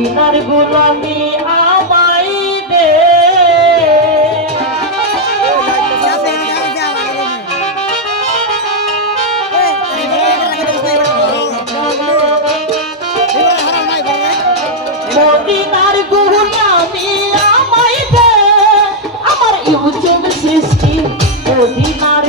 মদিনার গোলামি আমাই দে মদিনার গোলামি আমাই দে আমার ইউটিউব সৃষ্টি মদিনার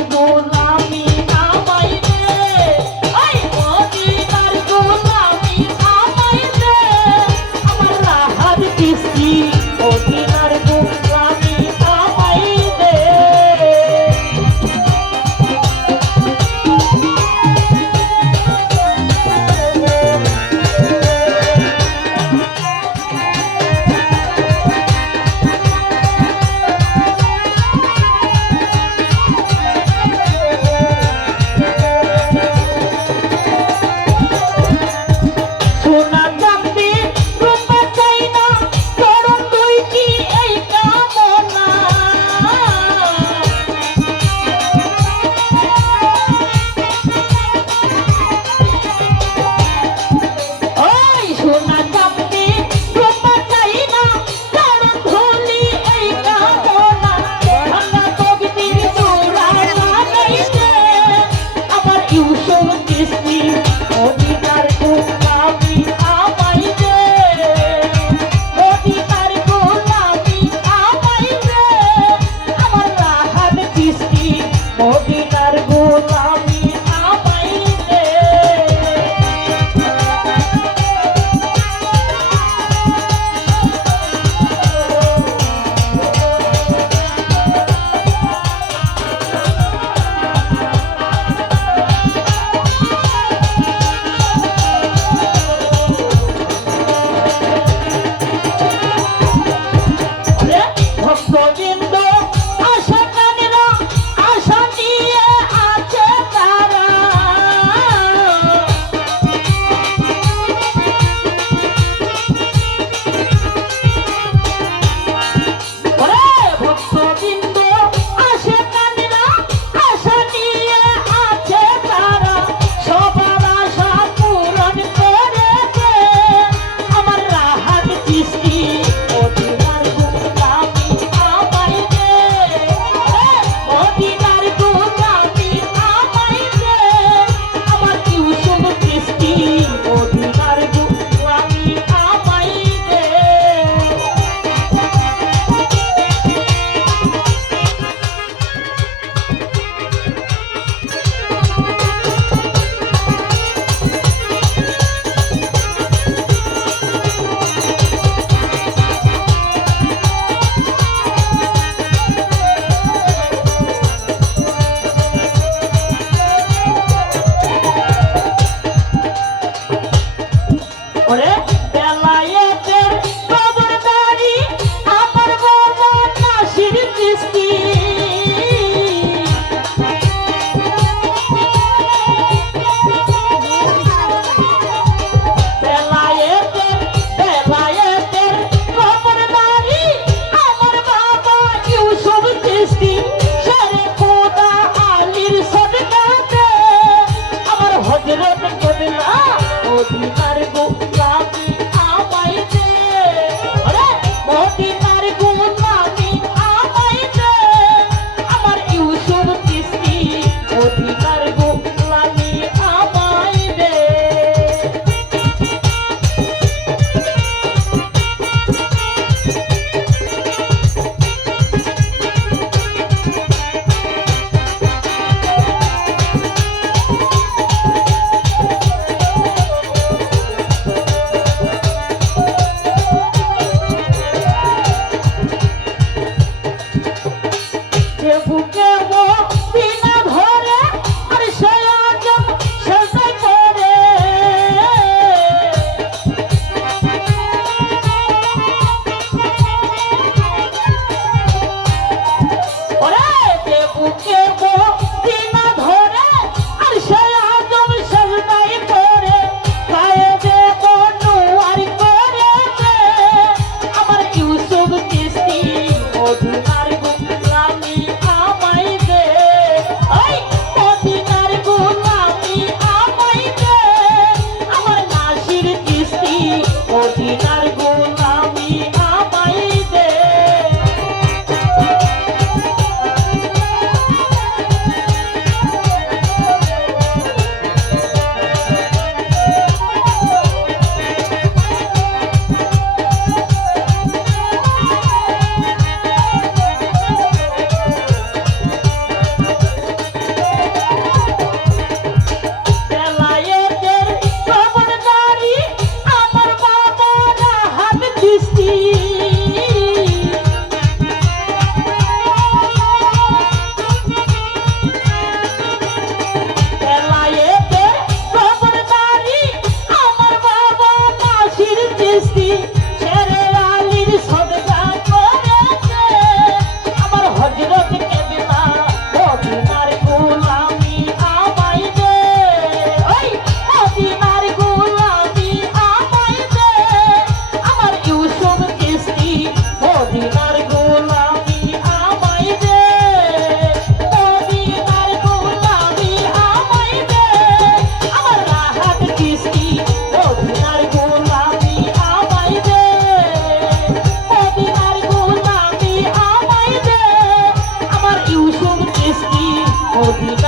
বুকে বুকে না ধরে আর সে hope you